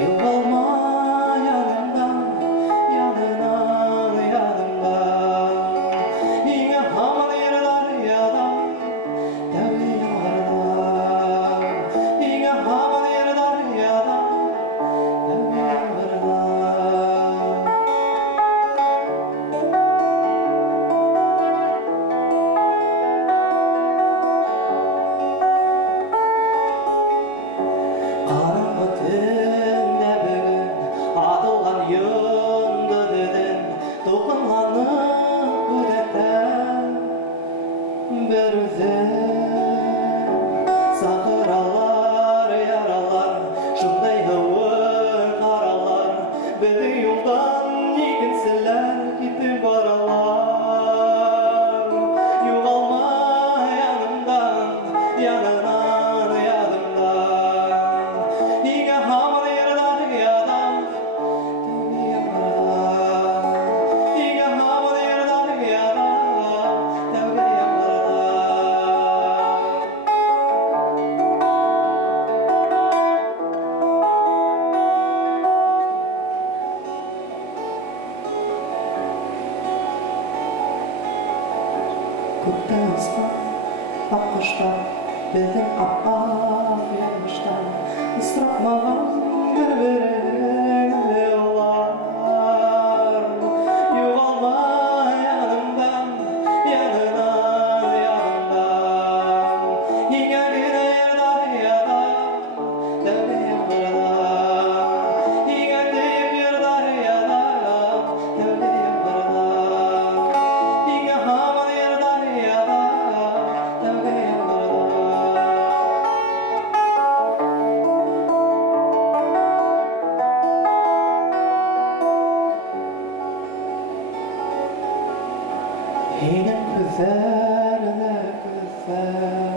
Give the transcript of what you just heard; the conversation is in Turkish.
Yıkılma yanımdan, yanından, yanımdan. Yine hamle yerler yalan, tevbe yardan. Yine hamle yerler yalan, tevbe yardan. Karangı tünde bugün atılgan yıldızın dokunlanıp kudretten bir üzüm sakıralar yaralar şunday hıvır karalar bizi yoldan yekinseler gitip baralar yo'g'olma yanımdan yanından yanımdan Yine hamle yerler yalan tevbe yardan Yine hamle yerler yalan tevbe yardan Көктен ысқақ аққұштар біздің аппақ ямыштар ысырап маған бір-біріңді олар Жоғалма yanımdan, yanынан, yanымдан Егер yerler yalan, tevbe yardan Егер yerler yalan, tevbe yardan Егер hamle yerler yalan, tevbe yardan Yine güzel, ne güzel